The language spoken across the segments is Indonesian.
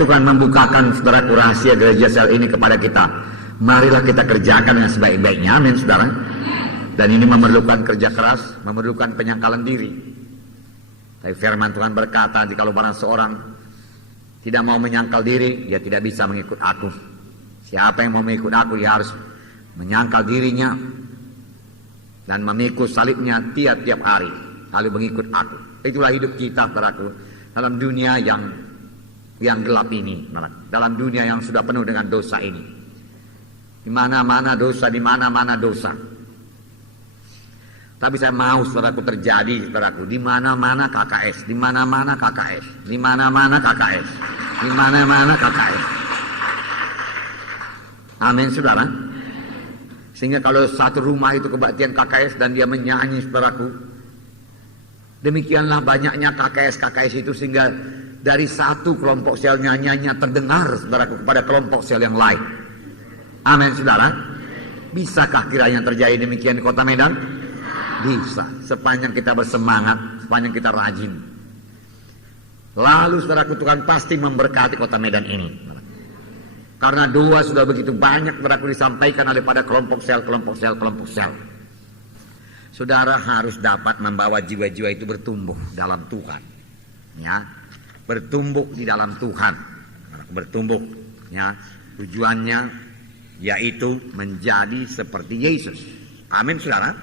Tuhan membukakan saudaraku rahasia gereja sel ini kepada kita. Marilah kita kerjakan dengan sebaik-baiknya, amin saudara. Dan ini memerlukan kerja keras, memerlukan penyangkalan diri. Tapi firman Tuhan berkata, jikalau barang seorang tidak mau menyangkal diri, dia tidak bisa mengikut aku. Siapa yang mau mengikut aku, dia harus menyangkal dirinya dan memikul salibnya tiap-tiap hari, lalu mengikut aku. Itulah hidup kita, saudaraku, dalam dunia yang gelap ini, dalam dunia yang sudah penuh dengan dosa ini. Di mana-mana dosa, di mana-mana dosa. Tapi saya mau saudaraku terjadi, saudaraku, di mana-mana KKS, di mana-mana KKS, di mana-mana KKS, di mana-mana KKS. Amin, saudara. Sehingga kalau satu rumah itu kebaktian KKS dan dia menyanyi, saudaraku, demikianlah banyaknya KKS itu sehingga dari satu kelompok sel nyanyiannya terdengar, saudaraku, kepada kelompok sel yang lain. Amin, saudara. Bisakah kiranya terjadi demikian di Kota Medan? Bisa, sepanjang kita bersemangat, sepanjang kita rajin. Lalu saudaraku, Tuhan pasti memberkati Kota Medan ini. Karena doa sudah begitu banyak saudaraku disampaikan oleh pada kelompok sel. Saudara harus dapat membawa jiwa-jiwa itu bertumbuh dalam Tuhan. Ya, bertumbuh di dalam Tuhan. Bertumbuh, ya. Tujuannya yaitu menjadi seperti Yesus. Amin, saudara.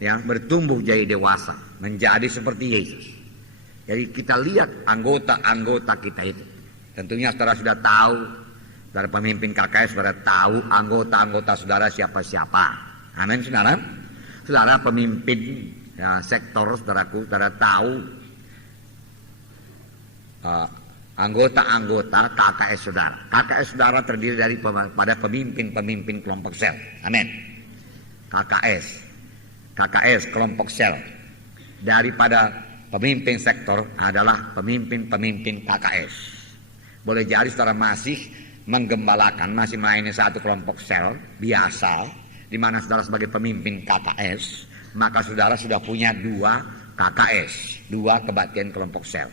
Ya, bertumbuh jadi dewasa, menjadi seperti Yesus. Jadi kita lihat anggota-anggota kita itu. Tentunya saudara sudah tahu, saudara pemimpin KKS saudara tahu anggota-anggota saudara siapa-siapa. Amin, saudara. Saudara pemimpin ya, sektor saudaraku, saudara tahu anggota-anggota KKS saudara. KKS saudara terdiri dari pada pemimpin-pemimpin kelompok sel. Amin. KKS kelompok sel daripada pemimpin sektor adalah pemimpin-pemimpin KKS. Boleh jadi saudara masih menggembalakan, masih melayani satu kelompok sel biasa, di mana saudara sebagai pemimpin KKS, maka saudara sudah punya dua KKS, dua kebaktian kelompok sel.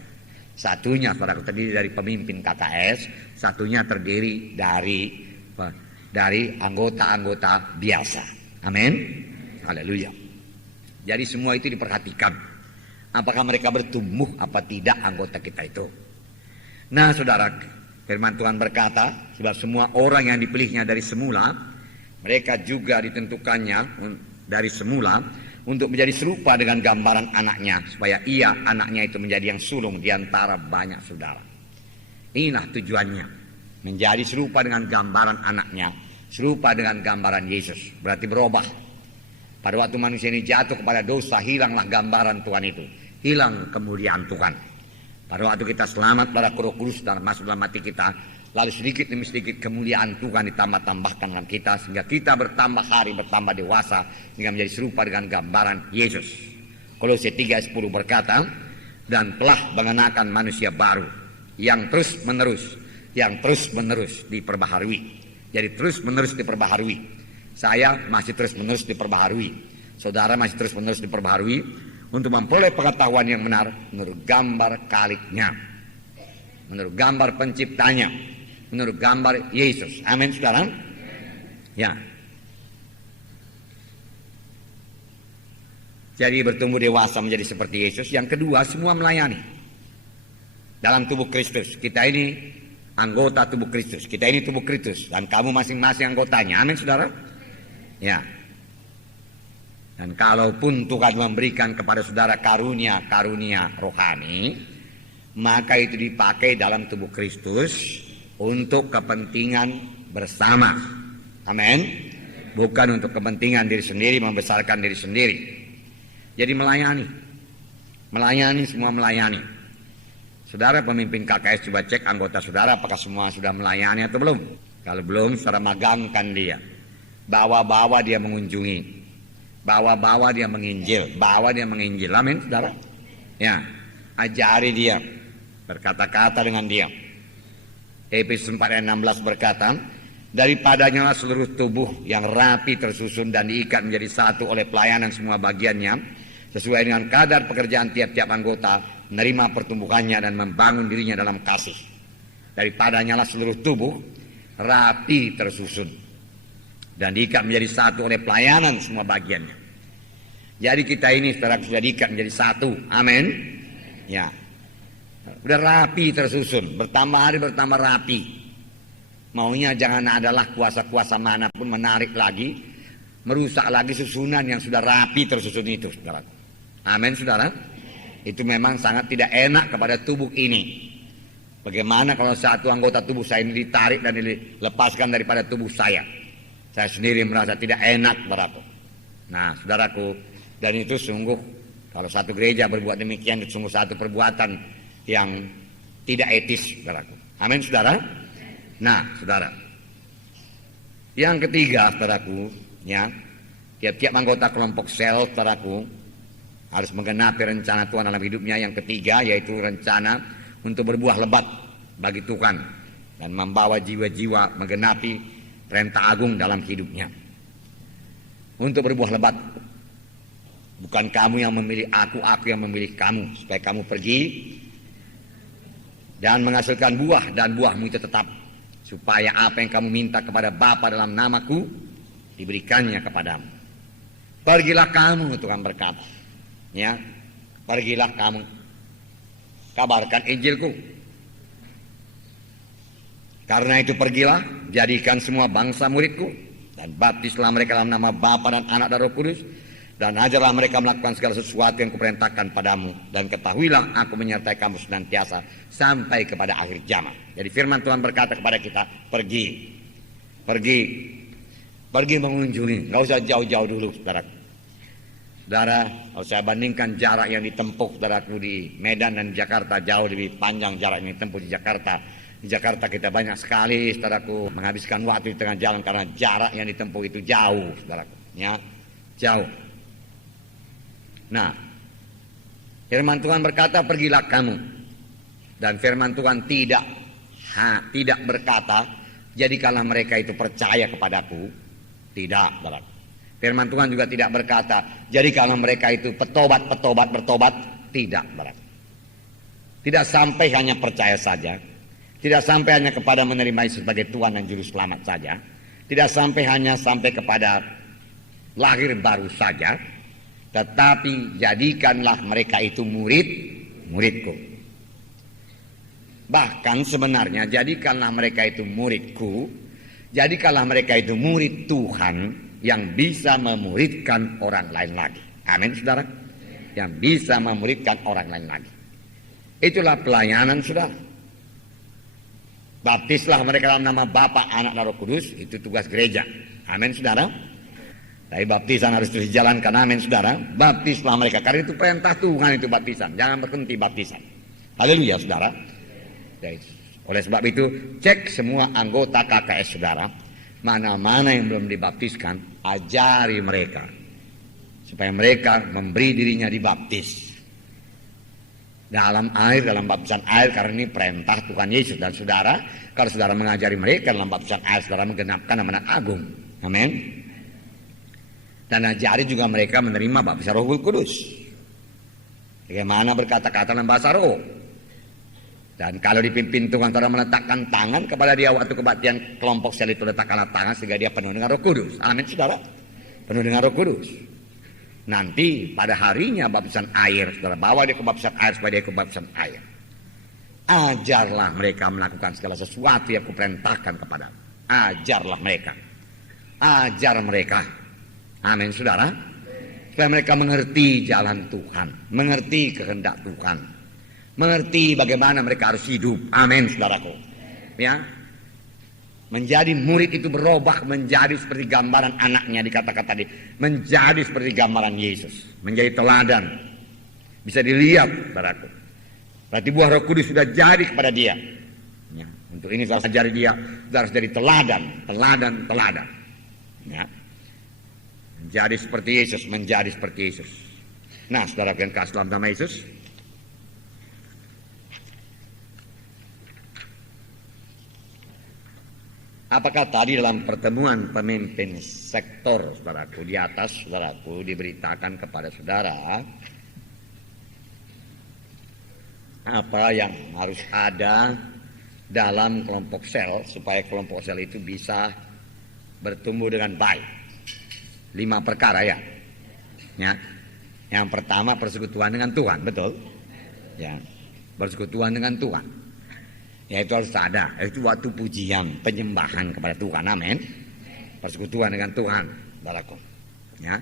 Satunya saudara terdiri dari pemimpin KKS, satunya terdiri dari anggota-anggota biasa. Amin. Haleluya. Jadi semua itu diperhatikan. Apakah mereka bertumbuh apa tidak anggota kita itu. Nah saudara, firman Tuhan berkata, sebab semua orang yang dipilihnya dari semula, mereka juga ditentukannya dari semula untuk menjadi serupa dengan gambaran anaknya, supaya ia, anaknya itu menjadi yang sulung di antara banyak saudara. Inilah tujuannya, menjadi serupa dengan gambaran anaknya, serupa dengan gambaran Yesus. Berarti berubah. Pada waktu manusia ini jatuh kepada dosa, hilanglah gambaran Tuhan itu. Hilang kemuliaan Tuhan. Pada waktu kita selamat pada Roh Kudus dan masuk dalam hati kita, lalu sedikit demi sedikit kemuliaan Tuhan ditambah-tambahkan dalam kita, sehingga kita bertambah hari, bertambah dewasa, sehingga menjadi serupa dengan gambaran Yesus. Kolose 3:10 berkata, dan telah mengenakan manusia baru, yang terus menerus diperbaharui. Jadi terus menerus diperbaharui. Saya masih terus-menerus diperbaharui. Saudara masih terus-menerus diperbaharui untuk memperoleh pengetahuan yang benar menurut gambar Khaliknya, menurut gambar penciptanya, menurut gambar Yesus. Amin, saudara. Ya. Jadi bertumbuh dewasa menjadi seperti Yesus. Yang kedua, semua melayani dalam tubuh Kristus. Kita ini anggota tubuh Kristus. Kita ini tubuh Kristus dan kamu masing-masing anggotanya. Amin, saudara. Ya. Dan kalaupun Tuhan memberikan kepada saudara karunia rohani, maka itu dipakai dalam tubuh Kristus untuk kepentingan bersama. Amin. Bukan untuk kepentingan diri sendiri, membesarkan diri sendiri. Jadi melayani, semua melayani. Saudara pemimpin KKS, coba cek anggota saudara apakah semua sudah melayani atau belum. Kalau belum, saudara magangkan dia. Bawa-bawa dia mengunjungi, bawa-bawa dia menginjil, amin, saudara. Ya, ajari dia, berkata-kata dengan dia. Efesus 4:16 berkata, daripadanya seluruh tubuh yang rapi tersusun dan diikat menjadi satu oleh pelayanan semua bagiannya, sesuai dengan kadar pekerjaan tiap-tiap anggota, menerima pertumbuhannya dan membangun dirinya dalam kasih. daripadanya lah seluruh tubuh rapi tersusun dan diikat menjadi satu oleh pelayanan semua bagiannya. Jadi kita ini saudara sudah diikat menjadi satu. Amin. Ya. Udah rapi tersusun, bertambah hari bertambah rapi. Maunya jangan adalah kuasa-kuasa manapun menarik lagi, merusak lagi susunan yang sudah rapi tersusun itu, saudara. Amin, saudara. Itu memang sangat tidak enak kepada tubuh ini. Bagaimana kalau satu anggota tubuh saya ini ditarik dan dilepaskan daripada tubuh saya? Saya sendiri merasa tidak enak, saudaraku. Nah, saudaraku, dan itu sungguh kalau satu gereja berbuat demikian, itu sungguh satu perbuatan yang tidak etis, saudaraku. Amin, saudara. Nah, saudara, yang ketiga, saudaraku, ya, tiap-tiap anggota kelompok sel, saudaraku, harus menggenapi rencana Tuhan dalam hidupnya. Yang ketiga, yaitu rencana untuk berbuah lebat bagi Tuhan dan membawa jiwa-jiwa menggenapi perintah agung dalam hidupnya. Untuk berbuah lebat, bukan kamu yang memilih aku yang memilih kamu, supaya kamu pergi dan menghasilkan buah, dan buahmu itu tetap, supaya apa yang kamu minta kepada Bapa dalam namaku diberikannya kepadamu. Pergilah kamu, Tuhan berkata, ya, pergilah kamu, kabarkan Injilku. Karena itu pergilah, jadikan semua bangsa muridku, dan baptislah mereka dalam nama Bapa dan Anak dan Roh Kudus, dan ajarlah mereka melakukan segala sesuatu yang kuperintahkan padamu, dan ketahuilah aku menyertai kamu senantiasa sampai kepada akhir zaman. Jadi firman Tuhan berkata kepada kita, pergi, pergi, pergi mengunjungi, nggak usah jauh-jauh dulu, saudara. Saudara, kalau saya bandingkan jarak yang ditempuh, saudaraku, di Medan dan Jakarta, jauh lebih panjang jarak yang ditempuh di Jakarta. Di Jakarta kita banyak sekali, saudaraku, menghabiskan waktu di tengah jalan karena jarak yang ditempuh itu jauh, saudaraku, ya, jauh. Nah, firman Tuhan berkata, pergilah kamu. Dan firman Tuhan tidak berkata, jadikanlah mereka itu percaya kepadaku. Tidak, saudaraku. Firman Tuhan juga tidak berkata, jadikanlah mereka itu bertobat. Tidak, saudaraku. Tidak sampai hanya percaya saja. Tidak sampai hanya kepada menerima Yesus sebagai Tuhan dan Juru Selamat saja. Tidak sampai hanya sampai kepada lahir baru saja. Tetapi jadikanlah mereka itu muridku. Bahkan sebenarnya jadikanlah mereka itu muridku. Jadikanlah mereka itu murid Tuhan yang bisa memuridkan orang lain lagi. Amin, saudara. Yang bisa memuridkan orang lain lagi. Itulah pelayanan, saudara. Baptislah mereka dalam nama Bapa, Anak, dan Roh Kudus. Itu tugas gereja. Amin, saudara. Tapi baptisan harus terus dijalankan. Amin, saudara. Baptislah mereka. Karena itu perintah Tuhan, itu baptisan. Jangan berhenti baptisan. Haleluya, saudara. Jadi, oleh sebab itu, cek semua anggota KKS, saudara. Mana-mana yang belum dibaptiskan, ajari mereka. Supaya mereka memberi dirinya dibaptis. Dalam air, dalam baptisan air, karena ini perintah Tuhan Yesus. Dan saudara, kalau saudara mengajari mereka dalam baptisan air, saudara menggenapkan amanat agung. Amin. Dan ajari juga mereka menerima baptisan Roh Kudus. Bagaimana berkata-kata dalam bahasa roh. Dan kalau dipimpin Tuhan, saudara meletakkan tangan kepada dia waktu kebaktian kelompok sel itu, letakkanlah tangan sehingga dia penuh dengan Roh Kudus. Amin, saudara. Penuh dengan Roh Kudus. Nanti pada harinya baptisan air, saudara bawa dia ke baptisan air supaya dia ke baptisan air. Ajarlah mereka melakukan segala sesuatu yang kuperintahkan kepada. Ajarlah mereka. Ajar mereka. Amin, saudara. Supaya mereka mengerti jalan Tuhan, mengerti kehendak Tuhan, mengerti bagaimana mereka harus hidup. Amin, saudaraku. Ya. Menjadi murid itu berubah menjadi seperti gambaran anaknya, dikatakan tadi. Menjadi seperti gambaran Yesus. Menjadi teladan. Bisa dilihat, saudaraku. Berarti buah Roh Kudus sudah jadi kepada dia. Ya. Untuk ini saya ajari dia, harus jadi teladan. Ya. Menjadi seperti Yesus, menjadi seperti Yesus. Nah, saudara yang kasih dalam nama Yesus. Apakah tadi dalam pertemuan pemimpin sektor, saudaraku, di atas, saudaraku, diberitakan kepada saudara apa yang harus ada dalam kelompok sel supaya kelompok sel itu bisa bertumbuh dengan baik. 5 perkara ya. Yang pertama persekutuan dengan Tuhan, betul? Ya, persekutuan dengan Tuhan. Ya itu harus ada. Itu waktu pujian, penyembahan kepada Tuhan. Amin. Persekutuan dengan Tuhan, saudaraku. Ya.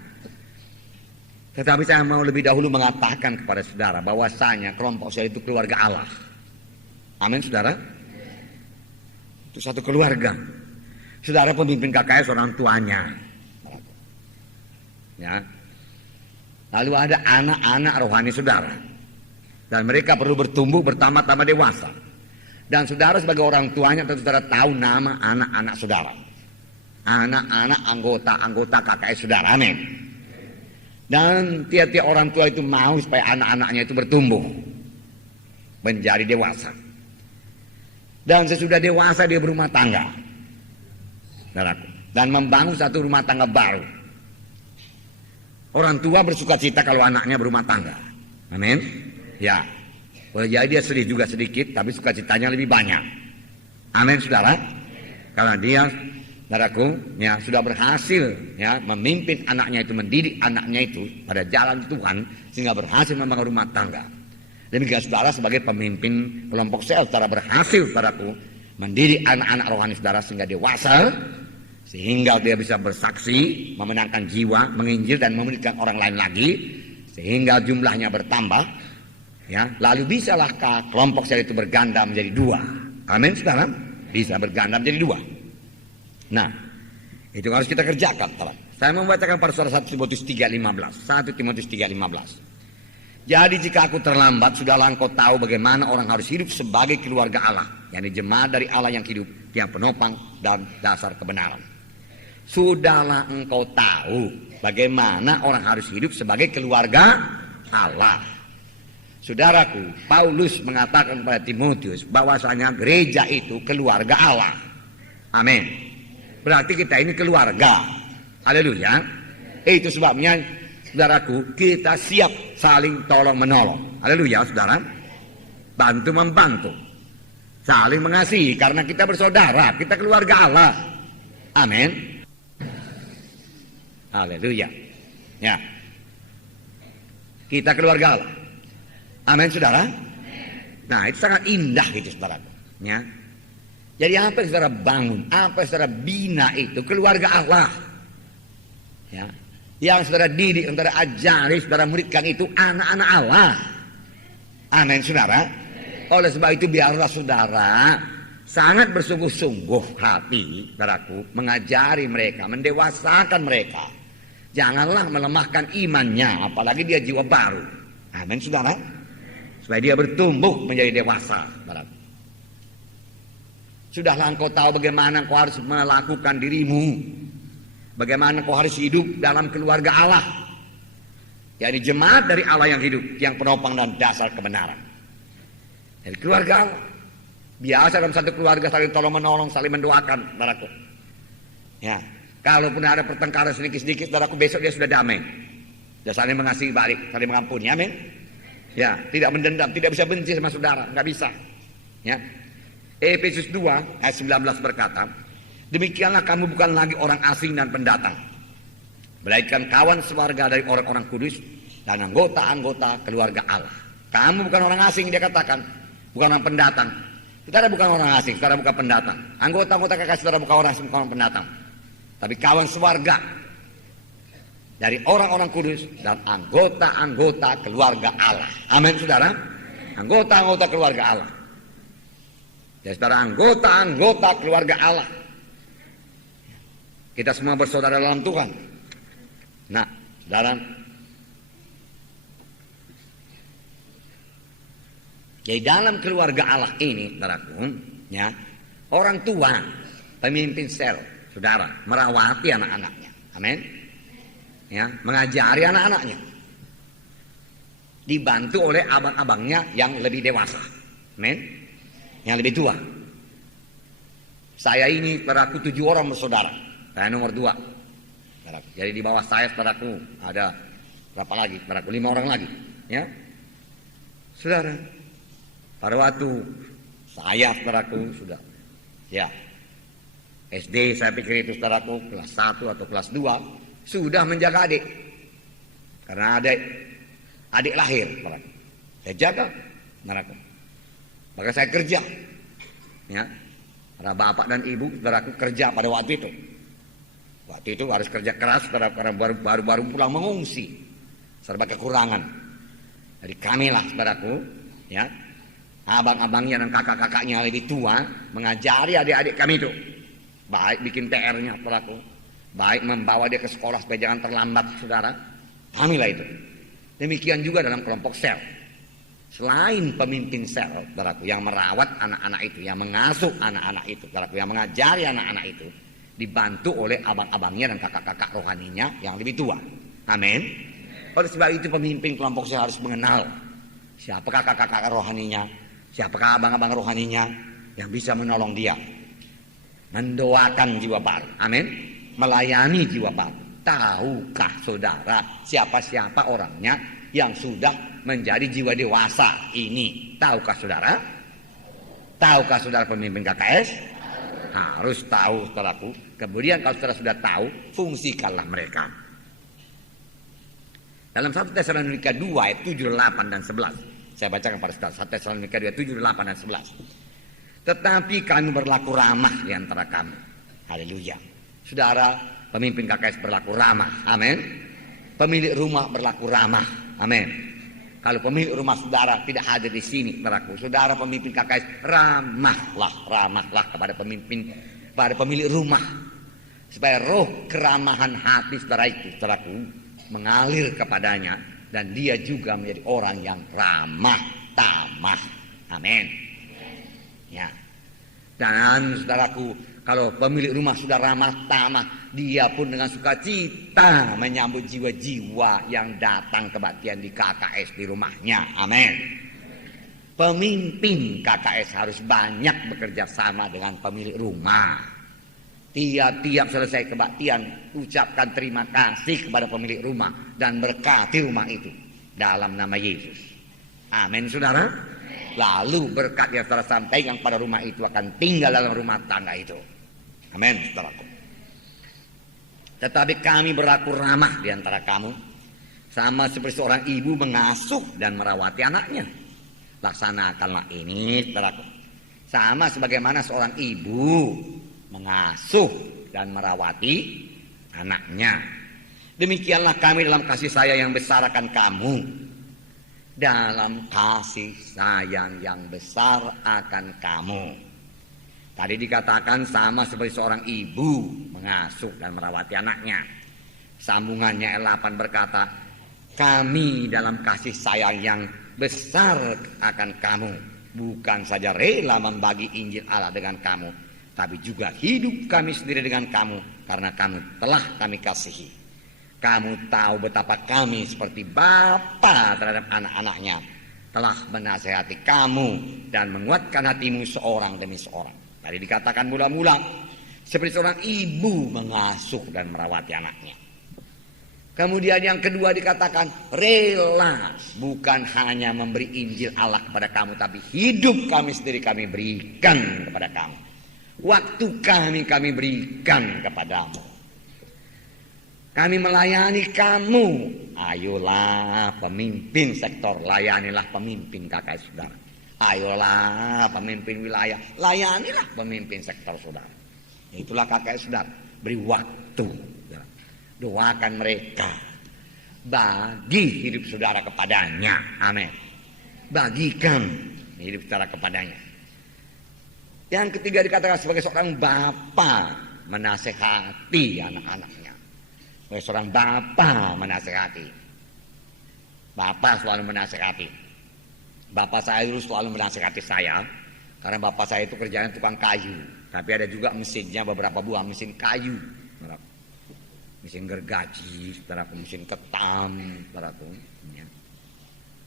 Tetapi saya mau lebih dahulu mengatakan kepada saudara bahwasanya kelompok sel itu keluarga Allah. Amin, saudara. Itu satu keluarga. Saudara pemimpin KKS orang tuanya. Ya. Lalu ada anak-anak rohani saudara. Dan mereka perlu bertumbuh bertambah-tambah dewasa. Dan saudara sebagai orang tuanya tentu saudara tahu nama anak-anak saudara. Anak-anak anggota KKS saudara. Amin. Dan tiap-tiap orang tua itu mau supaya anak-anaknya itu bertumbuh menjadi dewasa. Dan sesudah dewasa dia berumah tangga. Saudaraku. Dan membangun satu rumah tangga baru. Orang tua bersuka cita kalau anaknya berumah tangga. Amin. Ya. Boleh jadi dia sedih juga sedikit, tapi sukacitanya lebih banyak. Amin, saudara. Karena dia, saudaraku, ya sudah berhasil ya memimpin anaknya itu, mendidik anaknya itu pada jalan Tuhan sehingga berhasil membangun rumah tangga. Demikian saudara sebagai pemimpin kelompok sel, saudara berhasil, saudaraku, mendidik anak-anak rohani saudara sehingga dewasa. Sehingga dia bisa bersaksi, memenangkan jiwa, menginjil dan memberikan orang lain lagi, sehingga jumlahnya bertambah. Ya, lalu bisalah kelompok sel itu berganda menjadi 2. Amin, saudara. Bisa berganda menjadi 2. Nah, itu harus kita kerjakan, teman. Saya membacakan pada saudara 1 Timotius 3:15. 1 Timotius 3:15. Jadi jika aku terlambat, sudahlah engkau tahu bagaimana orang harus hidup sebagai keluarga Allah, yakni jemaat dari Allah yang hidup, yang penopang dan dasar kebenaran. Sudahlah engkau tahu bagaimana orang harus hidup sebagai keluarga Allah. Saudaraku, Paulus mengatakan kepada Timotius bahwasanya gereja itu keluarga Allah. Amin. Berarti kita ini keluarga. Haleluya. Itu sebabnya, saudaraku, kita siap saling tolong menolong. Haleluya, saudara. Bantu membantu. Saling mengasihi karena kita bersaudara, kita keluarga Allah. Amin. Haleluya. Ya. Kita keluarga Allah. Amin, saudara. Nah, itu sangat indah itu, saudara. Ya. Jadi apa yang saudara bangun, apa yang saudara bina itu keluarga Allah. Ya. Yang saudara didik, yang saudara ajari, saudara muridkan itu anak-anak Allah. Amin, saudara. Oleh sebab itu biarlah saudara sangat bersungguh-sungguh hati, saudaraku, mengajari mereka, mendewasakan mereka. Janganlah melemahkan imannya, apalagi dia jiwa baru. Amin, saudara. Supaya dia bertumbuh menjadi dewasa, saudaraku. Sudahlah engkau tahu bagaimana engkau harus melakukan dirimu, bagaimana engkau harus hidup dalam keluarga Allah, yakni jemaat dari Allah yang hidup, yang penopang dan dasar kebenaran. Dari keluarga Allah. Biasa dalam satu keluarga saling tolong menolong, saling mendoakan, saudaraku. Ya, kalaupun ada pertengkaran sedikit-sedikit, saudaraku, besok dia sudah damai. Dia saling mengasihi balik, saling mengampuni. Amin. Ya, tidak mendendam, tidak bisa benci sama saudara, nggak bisa. Ya. Efesus 2 ayat 19 berkata, demikianlah kamu bukan lagi orang asing dan pendatang, melainkan kawan sewarga dari orang-orang kudus dan anggota-anggota keluarga Allah. Kamu bukan orang asing, dia katakan, bukan orang pendatang. Saudara bukan orang asing, saudara bukan pendatang. Anggota-anggota KKS saudara bukan orang asing, bukan orang pendatang. Tapi kawan sewarga dari orang-orang kudus dan anggota-anggota keluarga Allah. Amin, saudara. Anggota-anggota keluarga Allah. Ya, saudara, anggota-anggota keluarga Allah. Kita semua bersaudara dalam Tuhan. Nah, saudara, jadi dalam keluarga Allah ini, saudaraku, ya, orang tua, pemimpin sel, saudara, merawati anak-anaknya. Amin. Ya, mengajari anak-anaknya. Dibantu oleh abang-abangnya yang lebih dewasa. Amin. Yang lebih tua. Saya ini, saudaraku, 7 orang bersaudara. Saya nomor 2. Saudaraku. Jadi di bawah saya, saudaraku, ada berapa lagi? Saudaraku, 5 orang lagi. Ya, saudara. Pada waktu Saya saudaraku sudah, ya SD saya pikir itu saudaraku kelas 1 atau kelas 2 sudah menjaga adik. Karena adik lahir saudaraku. Saya jaga saudaraku. Maka saya kerja, ya. Karena bapak dan ibu saudaraku kerja pada waktu itu. Waktu itu harus kerja keras karena baru pulang mengungsi, serba kekurangan. Jadi kamilah saudaraku, ya, abang-abangnya dan kakak-kakaknya lebih tua mengajari adik-adik kami itu, baik bikin PR-nya saudaraku, baik membawa dia ke sekolah supaya jangan terlambat saudara. Kamilah itu. Demikian juga dalam kelompok sel. Selain pemimpin sel, saudaraku, yang merawat anak-anak itu, yang mengasuh anak-anak itu, saudaraku, yang mengajari anak-anak itu, dibantu oleh abang-abangnya dan kakak-kakak rohaninya yang lebih tua. Amin. Oleh sebab itu pemimpin kelompok sel harus mengenal siapakah kakak-kakak rohaninya, siapakah abang-abang rohaninya yang bisa menolong dia, mendoakan jiwa baru. Amin. Melayani jiwa baru. Tahukah saudara siapa-siapa orangnya yang sudah menjadi jiwa dewasa ini? Tahukah saudara? Tahukah saudara pemimpin KKS? Harus tahu saudaraku. Kemudian kalau saudara sudah tahu, fungsikanlah mereka. Dalam 1 Tesalonika 2 ayat 7, 8 dan 11. Saya bacakan pada saudara 1 Tesalonika 2 7, 8 dan 11. Tetapi kami berlaku ramah di antara kami. Haleluya. Saudara, pemimpin KKS berlaku ramah. Amin. Pemilik rumah berlaku ramah. Amin. Kalau pemilik rumah saudara tidak hadir di sini, saudara pemimpin KKS, ramahlah kepada pemilik rumah, supaya roh keramahan hati saudara itu, saudaraku, mengalir kepadanya dan dia juga menjadi orang yang ramah tamah. Amin. Ya. Dan saudaraku, kalau pemilik rumah sudah ramah tamah, dia pun dengan sukacita menyambut jiwa-jiwa yang datang kebaktian di KKS di rumahnya. Amin. Pemimpin KKS harus banyak bekerja sama dengan pemilik rumah. Tiap-tiap selesai kebaktian, ucapkan terima kasih kepada pemilik rumah dan berkati rumah itu dalam nama Yesus. Amin, saudara. Lalu berkat yang saudara sampaikan pada rumah itu akan tinggal dalam rumah tangga itu. Amin, saudaraku. Tetapi kami berlaku ramah di antara kamu, sama seperti seorang ibu mengasuh dan merawati anaknya. Laksanakanlah ini, saudaraku, sama sebagaimana seorang ibu mengasuh dan merawati anaknya. Demikianlah kami dalam kasih sayang yang besar akan kamu. Dalam kasih sayang yang besar akan kamu. Tadi dikatakan sama seperti seorang ibu mengasuh dan merawati anaknya. Sambungannya ayat 8 berkata, kami dalam kasih sayang yang besar akan kamu, bukan saja rela membagi Injil Allah dengan kamu, tapi juga hidup kami sendiri dengan kamu, karena kamu telah kami kasihi. Kamu tahu betapa kami seperti bapa terhadap anak-anaknya, telah menasehati kamu dan menguatkan hatimu seorang demi seorang. Tadi dikatakan mula-mula seperti seorang ibu mengasuh dan merawati anaknya. Kemudian yang kedua dikatakan rela, bukan hanya memberi Injil Allah kepada kamu, tapi hidup kami sendiri kami berikan kepada kamu. Waktu kami berikan kepadamu. Kami melayani kamu. Ayolah pemimpin sektor, layanilah pemimpin KKS saudara. Ayolah pemimpin wilayah, layanilah pemimpin sektor saudara. Itulah KKS saudara. Beri waktu, saudara. Doakan mereka, bagi hidup saudara kepadanya. Amin. Bagikan hidup saudara kepadanya. Yang ketiga dikatakan sebagai seorang bapa menasehati anak-anaknya. Sebagai seorang bapa menasehati. Bapa selalu menasehati. Bapak saya dulu selalu menasehati saya, karena bapak saya itu kerjanya tukang kayu, tapi ada juga mesinnya beberapa buah mesin kayu, mesin gergaji, mesin ketam,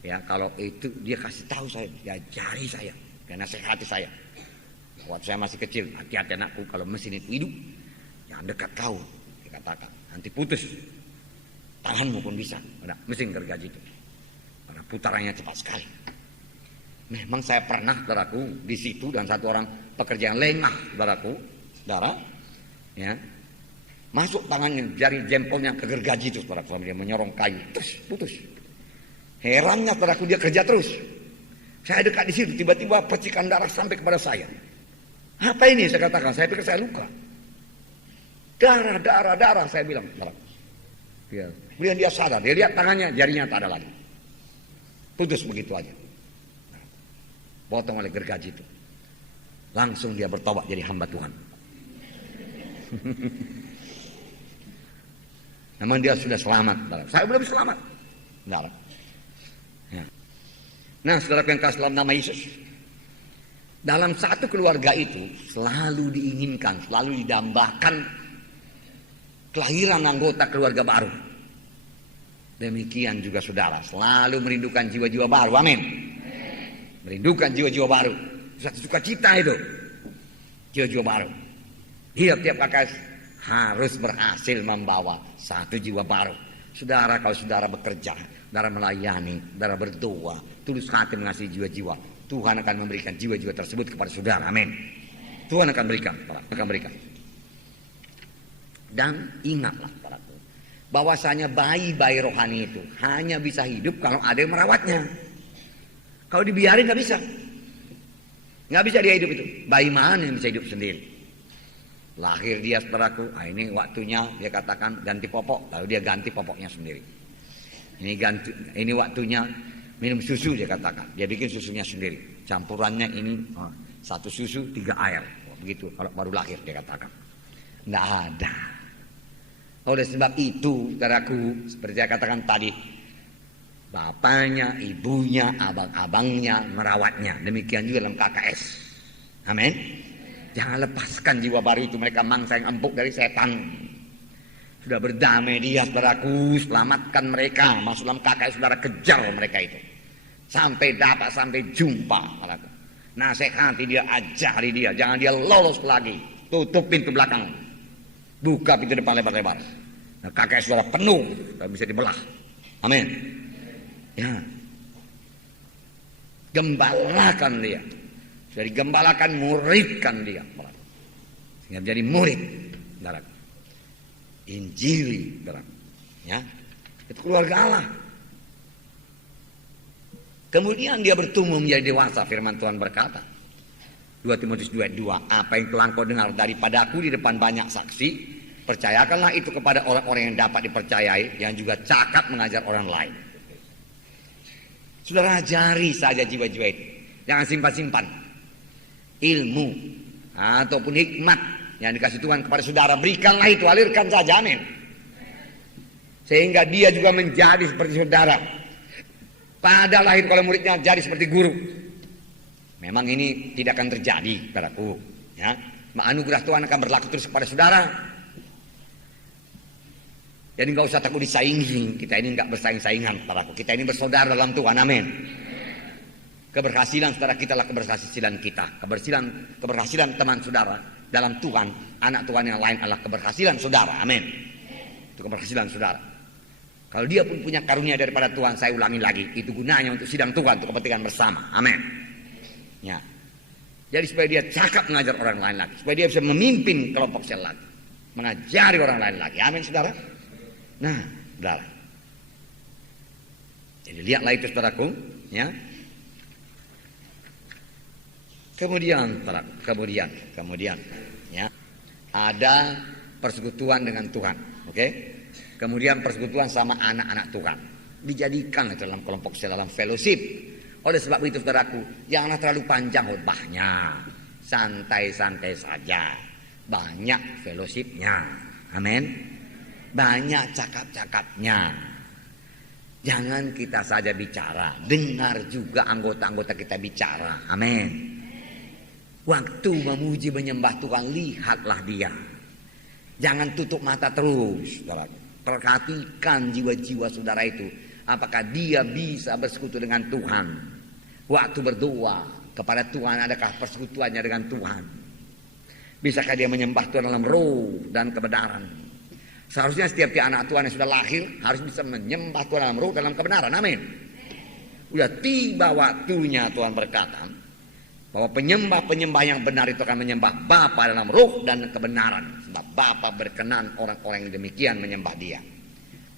ya kalau itu dia kasih tahu saya, dia ajari saya, dia nasihati saya. Waktu saya masih kecil, hati-hati anakku, kalau mesin itu hidup, jangan dekat kau, dikatakan, nanti putus, tanganmu pun bisa, ada mesin gergaji itu, karena putarannya cepat sekali. Memang saya pernah, saudaraku, di situ dan satu orang pekerja yang lengah, saudaraku, saudara, ya, masuk tangannya jari jempolnya ke gergaji itu, saudaraku, dia menyorong kayu, terus putus. Herannya, saudaraku, dia kerja terus. Saya dekat di situ, tiba-tiba percikan darah sampai kepada saya. Apa ini? Saya katakan, saya pikir saya luka. Darah, saya bilang, saudaraku. Ya. Kemudian dia sadar, dia lihat tangannya, jarinya tak ada lagi. Putus begitu aja. Potong oleh gergaji itu. Langsung dia bertobat jadi hamba Tuhan. Memang dia sudah selamat. Saya belum selamat. Ya. Nah, saudara yang kasih dalam nama Yesus, dalam satu keluarga itu selalu diinginkan, selalu didambakan kelahiran anggota keluarga baru. Demikian juga saudara, selalu merindukan jiwa-jiwa baru. Amin. Merindukan jiwa-jiwa baru. Satu sukacita itu. Jiwa-jiwa baru. Tiap-tiap kakak harus berhasil membawa satu jiwa baru. Saudara, kalau saudara bekerja, saudara melayani, saudara berdoa, tulus hati mengasihi jiwa-jiwa, Tuhan akan memberikan jiwa-jiwa tersebut kepada saudara. Amin. Tuhan akan berikan. Dan ingatlah, bahwasanya bayi-bayi rohani itu hanya bisa hidup kalau ada yang merawatnya. Kalau dibiarin nggak bisa dia hidup itu. Bayi mana yang bisa hidup sendiri? Lahir dia, saudaraku, ini waktunya dia katakan ganti popok, lalu dia ganti popoknya sendiri. Ini waktunya minum susu, dia katakan, dia bikin susunya sendiri. Campurannya ini 1 susu 3 air, begitu. Kalau baru lahir dia katakan, nggak ada. Oleh sebab itu, saudaraku, seperti saya katakan tadi, bapaknya, ibunya, abang-abangnya merawatnya. Demikian juga dalam KKS. Amin. Jangan lepaskan jiwa baru itu. Mereka mangsa yang empuk dari setan. Sudah berdamai dia, saudaraku, selamatkan mereka. Masuk dalam KKS, saudara, kejar mereka itu. Sampai dapat, sampai jumpa. Nasihati dia, ajari dia. Jangan dia lolos lagi. Tutup pintu belakang. Buka pintu depan lebar-lebar. Nah, KKS saudara penuh. Tidak bisa dibelah. Amin. Ya, gembalakan dia. Sudah digembalakan, muridkan dia, sehingga menjadi murid. Injili, ya, itu keluarga Allah. Kemudian dia bertumbuh menjadi dewasa. Firman Tuhan berkata, 2 Timotius 2:2, apa yang telah kau dengar daripadaku di depan banyak saksi, percayakanlah itu kepada orang-orang yang dapat dipercayai, yang juga cakap mengajar orang lain. Saudara, ajari saja jiwa-jiwa itu. Jangan simpan-simpan ilmu ataupun hikmat yang dikasih Tuhan kepada saudara. Berikanlah itu, alirkan saja. Amin. Sehingga dia juga menjadi seperti saudara. Pada lahir kalau muridnya jadi seperti guru. Memang ini tidak akan terjadi, saudaraku. Ya, anugerah Tuhan akan berlaku terus kepada saudara. Jadi nggak usah takut disaingi. Kita ini nggak bersaing-saingan, saudaraku. Kita ini bersaudara dalam Tuhan. Amin. Keberhasilan saudara kita adalah keberhasilan kita. Keberhasilan teman saudara dalam Tuhan, anak Tuhan yang lain adalah keberhasilan saudara. Amin. Itu keberhasilan saudara. Kalau dia pun punya karunia daripada Tuhan, saya ulangi lagi, itu gunanya untuk sidang Tuhan, untuk kepentingan bersama. Amin. Ya. Jadi supaya dia cakap mengajar orang lain lagi, supaya dia bisa memimpin kelompok sel lagi, mengajari orang lain lagi. Amin, saudara. Nah, saudara. Jadi lihatlah itu, saudaraku, ya. Kemudian, ya, ada persekutuan dengan Tuhan, oke? Kemudian persekutuan sama anak-anak Tuhan, dijadikan dalam kelompok sel, dalam fellowship. Oleh sebab itu, saudaraku, janganlah terlalu panjang khotbahnya, santai-santai saja, banyak fellowshipnya, amin. Banyak cakap-cakapnya. Jangan kita saja bicara, dengar juga anggota-anggota kita bicara. Amin. Waktu memuji menyembah Tuhan, lihatlah dia. Jangan tutup mata terus, saudara. Perhatikan jiwa-jiwa saudara itu. Apakah dia bisa bersekutu dengan Tuhan? Waktu berdoa kepada Tuhan, adakah persekutuannya dengan Tuhan? Bisakah dia menyembah Tuhan dalam roh dan kebenaran? Seharusnya setiap anak Tuhan yang sudah lahir harus bisa menyembah Tuhan dalam roh dalam kebenaran. Amin. Udah tiba waktunya Tuhan berkata bahwa penyembah-penyembah yang benar itu akan menyembah Bapa dalam roh dan kebenaran. Sebab Bapa berkenan orang-orang yang demikian menyembah Dia.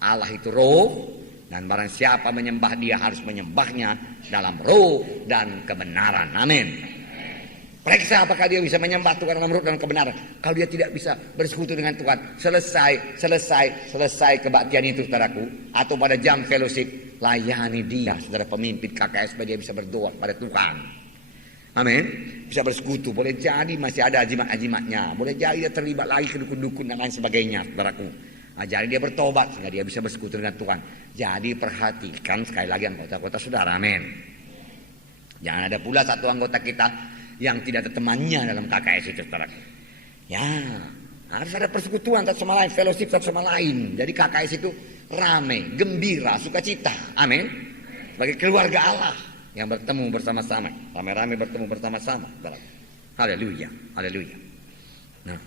Allah itu roh, dan barang siapa menyembah Dia harus menyembahnya dalam roh dan kebenaran. Amin. Periksa apakah dia bisa menyembah Tuhan dalam roh dan kebenaran. Kalau dia tidak bisa bersekutu dengan Tuhan, selesai kebaktian itu, saudaraku. Atau pada jam fellowship, layani dia, saudara pemimpin KKS, supaya dia bisa berdoa pada Tuhan. Amin. Bisa bersekutu. Boleh jadi masih ada ajimat-ajimatnya. Boleh jadi dia terlibat lagi ke dukun-dukun dan lain sebagainya, saudaraku. Jadi dia bertobat sehingga dia bisa bersekutu dengan Tuhan. Jadi perhatikan sekali lagi anggota-anggota saudara. Amin. Jangan ada pula satu anggota kita yang tidak ada temannya dalam KKS itu, saudara. Ya, harus ada persekutuan satu sama lain, fellowship satu sama lain. Jadi KKS itu ramai, gembira, sukacita. Amin. Sebagai keluarga Allah yang bertemu bersama-sama, ramai-ramai bertemu bersama-sama, saudara. Haleluya, haleluya. Nah,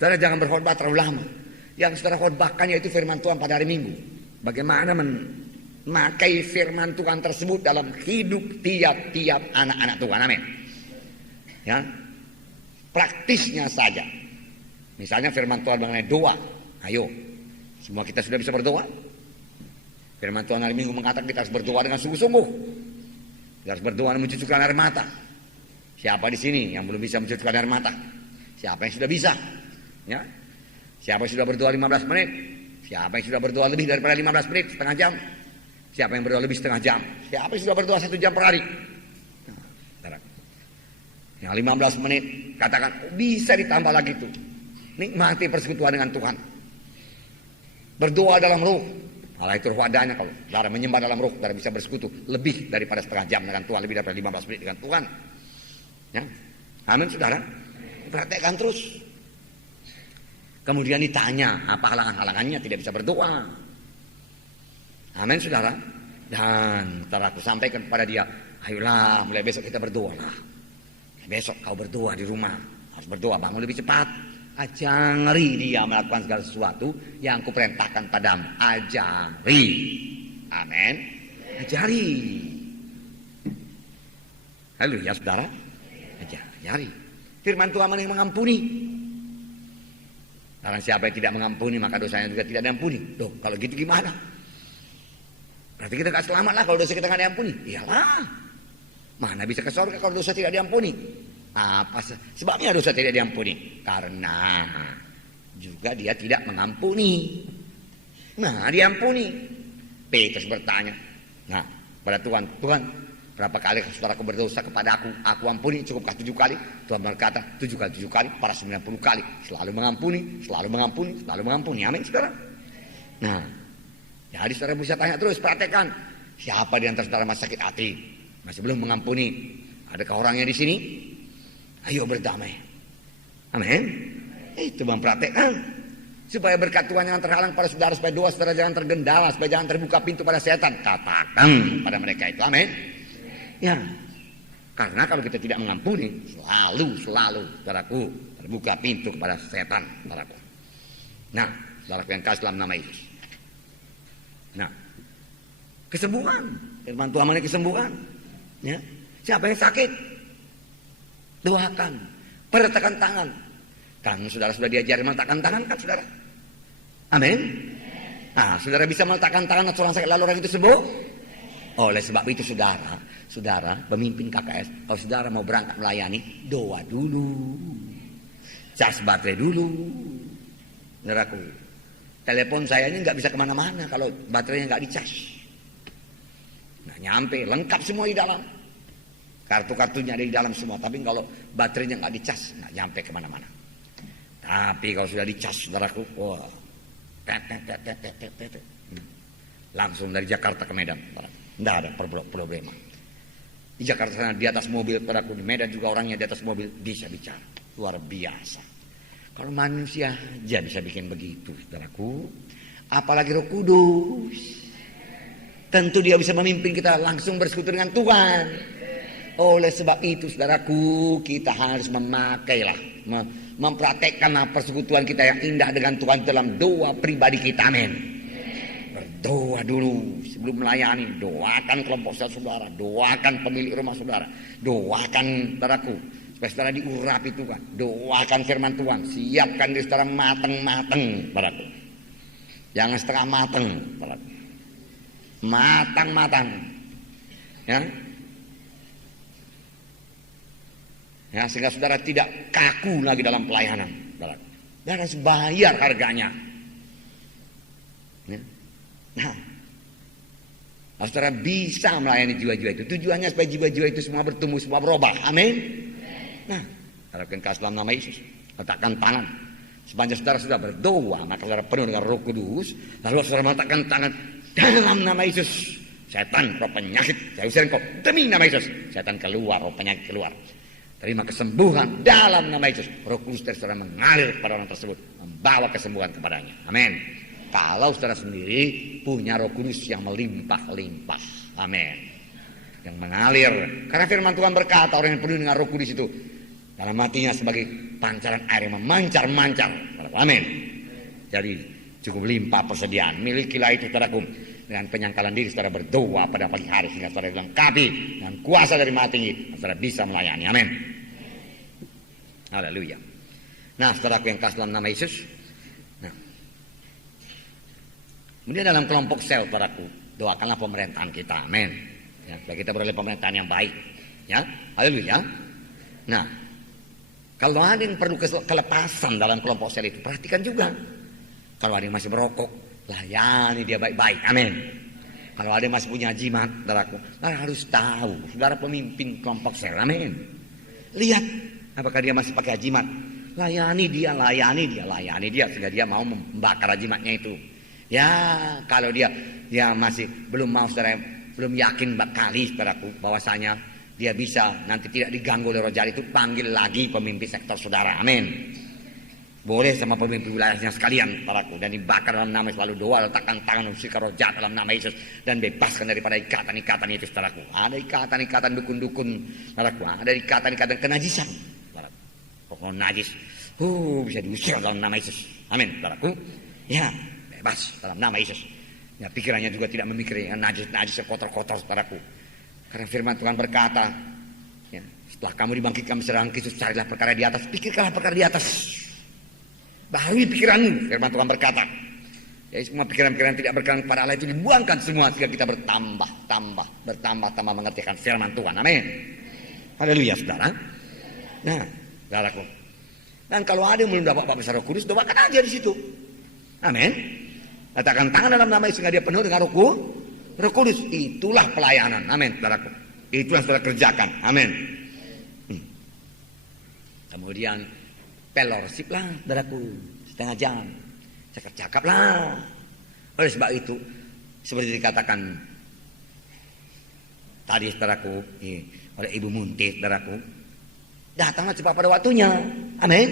saudara jangan berkhotbah terlalu lama. Yang saudara khotbahkan yaitu firman Tuhan pada hari Minggu. Bagaimana memakai firman Tuhan tersebut dalam hidup tiap-tiap anak-anak Tuhan. Amin. Ya, praktisnya saja. Misalnya firman Tuhan mengenai doa. Ayo, semua kita sudah bisa berdoa. Firman Tuhan hari Minggu mengatakan kita harus berdoa dengan sungguh-sungguh. Kita harus berdoa dan mencucurkan air mata. Siapa di sini yang belum bisa mencucurkan air mata? Siapa yang sudah bisa? Ya. Siapa yang sudah berdoa 15 menit? Siapa yang sudah berdoa lebih daripada 15 menit, setengah jam? Siapa yang berdoa lebih setengah jam? Siapa yang sudah berdoa 1 jam per hari? Nah, yang 15 menit, katakan bisa ditambah lagi tuh. Nikmati persekutuan dengan Tuhan. Berdoa dalam roh. Allah itu roh adanya. Kalau saudara menyembah dalam roh, saudara bisa bersekutu lebih daripada setengah jam dengan Tuhan, lebih daripada 15 menit dengan Tuhan. Ya. Amin, saudara. Perhatikan terus. Kemudian ditanya apa halangan-halangannya tidak bisa berdoa. Amin, saudara. Dan saudaraku sampaikan kepada dia, ayolah mulai besok kita berdoa lah. Besok kau berdoa di rumah, harus berdoa, bangun lebih cepat. Ajari dia melakukan segala sesuatu yang kuperintahkan padamu. Ajari. Amin. Ajari. Haleluya, saudara. Ajari. Firman Tuhan yang mengampuni. Karena siapa yang tidak mengampuni maka dosanya juga tidak diampuni. Loh, kalau gitu gimana? Berarti kita gak selamat lah kalau dosa kita gak diampuni. Iyalah. Mana bisa ke surga kalau dosa tidak diampuni? Apa sebabnya dosa tidak diampuni? Karena juga dia tidak mengampuni. Nah, diampuni. Petrus bertanya. Nah, pada Tuhan, berapa kali saudaraku berdosa kepada aku ampuni, cukupkah 7 kali? Tuhan berkata 7 kali 7 kali, para 90 kali. Selalu mengampuni, selalu mengampuni, selalu mengampuni. Amin, saudara. Nah, jadi saudara bisa tanya terus, praktekkan. Siapa di antara saudara masih sakit hati, masih belum mengampuni? Adakah orangnya di sini? Ayo berdamai. Amin. Itu mempraktekkan. Supaya berkat Tuhan jangan terhalang pada saudara, supaya doa saudara jangan tergendala, supaya jangan terbuka pintu pada setan. Katakan pada mereka itu. Amin. Ya, karena kalau kita tidak mengampuni, selalu, saudaraku, terbuka pintu kepada setan, saudaraku. Nah, saudaraku yang kasih dalam nama Yesus. Nah, kesembuhan, firman Tuhan mengenai kesembuhan. Ya, siapa yang sakit, doakan, perhatikan tangan. Kan saudara sudah diajari meletakkan tangan kan, saudara? Amin. Nah, saudara bisa meletakkan tangan atau orang sakit lalu orang itu sembuh. Oleh sebab itu saudara pemimpin KKS, kalau saudara mau berangkat melayani, doa dulu, cas baterai dulu. Saudaraku, telepon saya ini nggak bisa kemana-mana kalau baterainya nggak dicas. Nah, nyampe lengkap semua di dalam, kartu-kartunya ada di dalam semua. Tapi kalau baterainya nggak dicas, nggak nyampe kemana-mana. Tapi kalau sudah dicas, saudaraku, wah, langsung dari Jakarta ke Medan, tidak ada problema. Di Jakarta sana di atas mobil, saudaraku, di Medan juga orangnya di atas mobil bisa bicara, luar biasa. Kalau manusia aja bisa bikin begitu, saudaraku, apalagi Roh Kudus. Tentu dia bisa memimpin kita langsung bersekutu dengan Tuhan. Oleh sebab itu, saudaraku, kita harus memakailah, mempraktekkan persekutuan kita yang indah dengan Tuhan dalam doa pribadi kita. Amin. Doa dulu sebelum melayani. Doakan kelompok saudara, doakan pemilik rumah saudara, doakan saudaraku supaya saudara diurapi Tuhan. Doakan firman Tuhan, siapkan diri saudara matang-matang saudaraku. Jangan setengah matang saudaraku. Matang-matang. Ya. Ya, sehingga saudara tidak kaku lagi dalam pelayanan saudaraku. Dan harus bayar harganya. Ya. Nah, saudara bisa melayani jiwa-jiwa itu. Tujuannya supaya jiwa-jiwa itu semua bertumbuh, semua berubah. Amin. Nah, harapkan kasih dalam nama Yesus. Letakkan tangan. Sepanjang saudara sudah berdoa, maka saudara penuh dengan Roh Kudus. Lalu saudara meletakkan tangan dalam nama Yesus. Setan, roh penyakit, saya usir engkau demi nama Yesus. Setan keluar, roh penyakit keluar. Terima kesembuhan dalam nama Yesus. Roh Kudus dari saudara mengalir kepada orang tersebut, membawa kesembuhan kepadanya. Amin. Kalau saudara sendiri punya Roh Kudus yang melimpah-limpah. Amin. Yang mengalir. Karena firman Tuhan berkata orang yang penuh dengan Roh Kudus itu dalam hatinya sebagai pancaran air yang memancar-mancar. Amin. Jadi cukup limpah persediaan. Milikilah itu saudaraku. Dengan penyangkalan diri saudara berdoa pada pagi hari sehingga saudara dilengkapi dengan kuasa dari Maha Tinggi, saudara bisa melayani. Amin. Haleluya. Nah, saudaraku yang kasih dalam nama Yesus. Nah, kemudian dalam kelompok sel, saudaraku, doakanlah pemerintahan kita. Amin. Ya, supaya kita beroleh pemerintahan yang baik. Ya, haleluya. Nah, kalau ada yang perlu kelepasan dalam kelompok sel itu, perhatikan juga. Kalau ada yang masih merokok, layani dia baik-baik. Amin. Kalau ada yang masih punya jimat, saudaraku, saudara harus tahu, saudara pemimpin kelompok sel. Amin. Lihat apakah dia masih pakai jimat. Layani dia sehingga dia mau membakar jimatnya itu. Ya, kalau dia masih belum mau, saudara, belum yakin kali, saudaraku, bahwasanya dia bisa nanti tidak diganggu oleh roh jahat itu, panggil lagi pemimpin sektor saudara. Amin. Boleh sama pemimpin wilayahnya sekalian, saudaraku, dan dibakar dalam nama, selalu doa, letakkan tangan usirkan roh jahat dalam nama Yesus dan bebaskan daripada ikatan-ikatan itu, saudaraku. Ada ikatan-ikatan dukun-dukun, saudaraku, ada ikatan-ikatan kenajisan, saudaraku. Pokoknya najis, bisa diusir dalam nama Yesus. Amin, saudaraku. Ya, bebas dalam nama Yesus. Ya, pikirannya juga tidak memikirkan najis-najis kotor-kotor, saudaraku. Karena firman Tuhan berkata, ya, setelah kamu dibangkitkan bersama Kristus, carilah perkara di atas, pikirkanlah perkara di atas. Baharui pikiranmu, firman Tuhan berkata. Jadi semua pikiran-pikiran tidak berkenan kepada Allah itu dibuangkan semua sehingga kita bertambah mengertikan firman Tuhan. Amin. Haleluya, saudara. Nah, saudaraku. Dan kalau ada yang belum dapat Bapak Roh Kudus, doakan aja di situ. Amin. Letakkan tangan dalam nama Yesus sehingga dia penuh dengan Roh Kudus. Itulah pelayanan. Amin, saudaraku. Itulah saudara kerjakan. Amin. Kemudian fellowship lah, saudaraku, setengah jam, cakap-cakap lah. Oleh sebab itu, seperti dikatakan tadi, saudaraku, oleh Ibu Munti, saudaraku, datanglah cepat pada waktunya. Amin.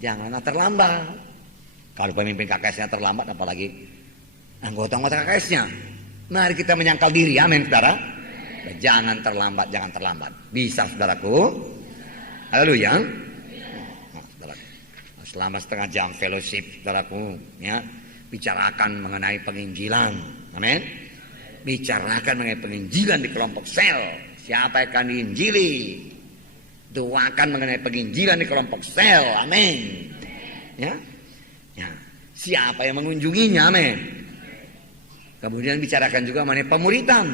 Janganlah terlambat. Kalau pemimpin KKS-nya terlambat, apalagi anggota-anggota KKS-nya. Mari kita menyangkal diri. Amin, saudara. Jangan terlambat. Bisa, saudaraku. Haleluya. Selama setengah jam fellowship, saudaraku, ya, bicarakan mengenai penginjilan. Amin. Bicarakan mengenai penginjilan di kelompok sel. Siapa yang akan diinjili? Doakan mengenai penginjilan di kelompok sel. Amin. Ya. Siapa yang mengunjunginya? Amin. Kemudian bicarakan juga mengenai pemuritan.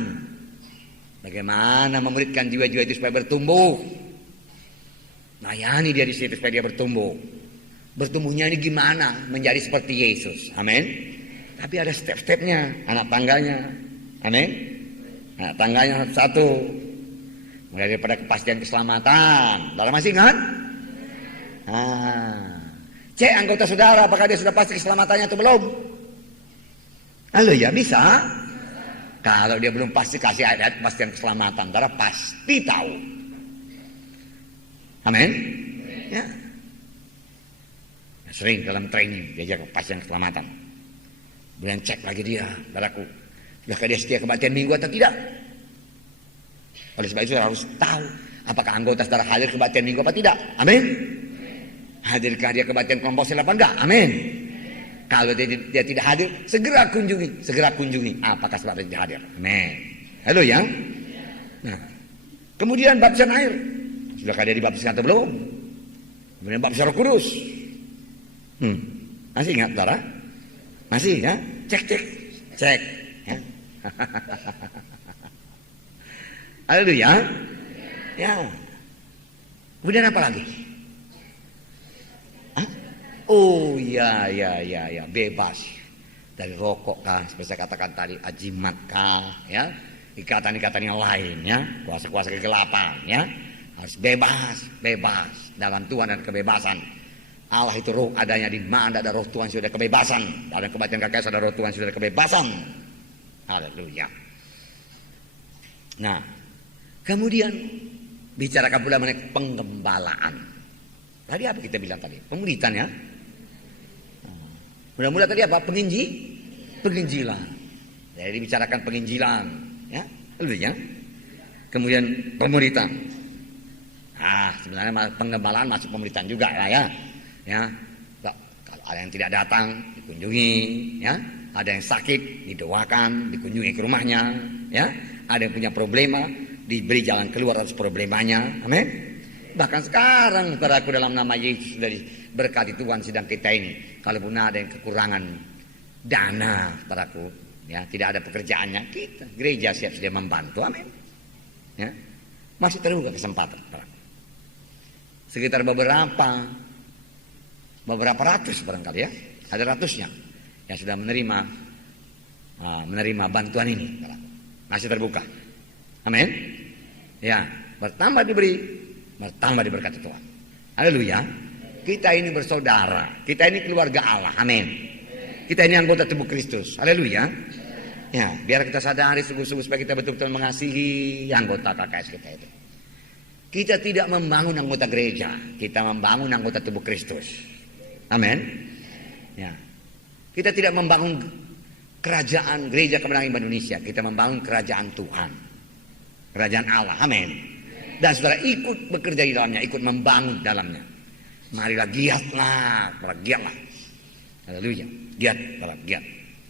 Bagaimana memuridkan jiwa-jiwa itu supaya bertumbuh. Layani dia di situ supaya dia bertumbuh. Bertumbuhnya ini gimana? Menjadi seperti Yesus. Amin. Tapi ada step-stepnya, anak tangganya. Amin. Anak tangganya satu. Mulai daripada kepastian keselamatan. Saudara masih ingat? Cek anggota saudara, apakah dia sudah pasti keselamatannya atau belum? Halo, ya bisa. Kalau dia belum pasti, kasih ayat kepastian keselamatan, saudara pasti tahu. Amin. Ya. Sering dalam training diajar kepastian keselamatan. Kemudian cek lagi dia, saudaraku, sudahkah dia setia kebaktian minggu atau tidak? Oleh sebab itu harus tahu apakah anggota saudara hadir kebaktian minggu apa tidak. Amin. Hadirkah dia kebaktian kelompok sel apa enggak? Amin. Kalau dia tidak hadir, segera kunjungi. Apakah sebab dia tidak hadir? Amin. Halo ya. Nah, kemudian baptisan air. Sudahkah dia dibaptiskan atau belum? Kemudian baptisan Roh Kudus. Masih ingat, saudara? Masih ya? Cek. Ya. Haleluya. Ya. Kemudian apa lagi? Hah? Oh ya, bebas dari rokok kah, seperti saya katakan tadi, ajimat kah, ya, ikatan-ikatan yang lain, ya, kuasa-kuasa kegelapan, ya, harus bebas dalam Tuhan dan kebebasan. Allah itu roh, adanya di mana ada roh Tuhan sudah ada kebebasan, dalam kebatinan KKS ada roh Tuhan sudah ada kebebasan. Haleluya. Nah, kemudian bicarakan pula mengenai penggembalaan. Tadi apa kita bilang tadi? Pemuritan ya. Mula-mula tadi apa? Penginjilan. Jadi dibicarakan penginjilan, ya, ya. Kemudian pemuritan. Sebenarnya penggembalaan masuk pemuritan juga lah ya. Ya. Kalau ada yang tidak datang dikunjungi, ya. Ada yang sakit didoakan, dikunjungi ke rumahnya, ya. Ada yang punya problema, diberi jalan keluar atas problemanya. Amin. Bahkan sekarang saudaraku dalam nama Yesus sudah diberkati Tuhan sedang kita ini. Kalaupun ada yang kekurangan dana saudaraku, ya, tidak ada pekerjaannya, kita gereja siap sedia membantu. Amin. Ya. Masih terbuka kesempatan saudaraku. Sekitar beberapa ratus barangkali ya. Ada ratusnya yang sudah menerima bantuan ini saudaraku. Masih terbuka. Amin. Ya, bertambah diberkati Tuhan. Haleluya. Kita ini bersaudara, kita ini keluarga Allah. Amin. Kita ini anggota tubuh Kristus. Haleluya. Ya, biar kita sadari sungguh-sungguh supaya kita betul-betul mengasihi anggota KKS kita itu. Kita tidak membangun anggota gereja, kita membangun anggota tubuh Kristus. Amin. Ya. Kita tidak membangun kerajaan gereja kemenangan Indonesia, kita membangun kerajaan Tuhan. Kerajaan Allah. Amin. Dan saudara ikut bekerja di dalamnya, ikut membangun dalamnya. Marilah giatlah. Haleluya. Giat.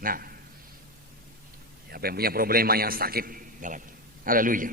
Nah, siapa yang punya problema yang sakit, haleluya.